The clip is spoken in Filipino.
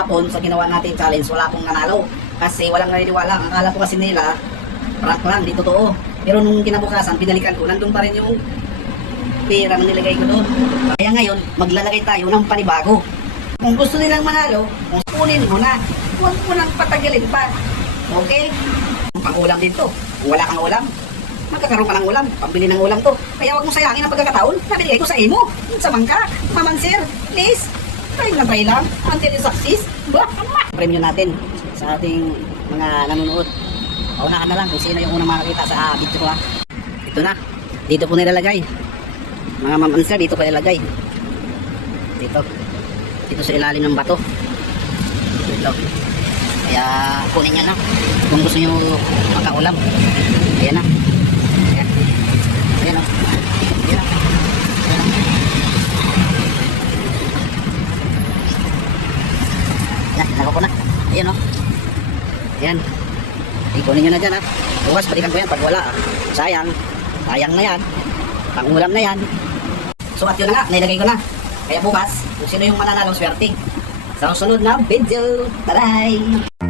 kahapon sa ginawa natin challenge, wala akong nanalo. Kasi walang naniniwala. Ang akala ko kasi nila, prank lang, di totoo. Pero nung kinabukasan, pinalikan ko, nandun pa rin yung pera na nilagay ko doon. Kaya ngayon, maglalagay tayo ng panibago. Kung gusto nilang manalo, kunin mo na. Huwag mo nang patagalin pa. Okay? Pang-ulam din to. Kung wala kang ulam, magkakaroon ka ng ulam. Pambili ng ulam to. Kaya huwag mo sayangin ang pagkakataon. Nabigay ko sa imo. Sa mangka. Maman sir, please. Try lang until you success. Premyo natin sa ating mga nanonood. Paunahan na lang kung sino yung unang makakita sa video ko ha. Ito na. Dito po nilalagay. Mga maman sir, dito po nilalagay. Dito. Dito sa ilalim ng bato. Dito. Kaya kunin nyo na kung gusto nyo magkaulam. Ayan na. Ayan. Ayan o. Ayan na. Ayan na. Ayan, nako ko na. Ayan o. Ayan. Ikunin nyo na dyan ha. Bukas balikan ko yan pag wala. Sayang. Sayang na yan. Pangulam na yan. So at yun na nga, nailagay ko na. Kaya bukas, kung sino yung mananalong swerte sa sunod na video. Bye-bye!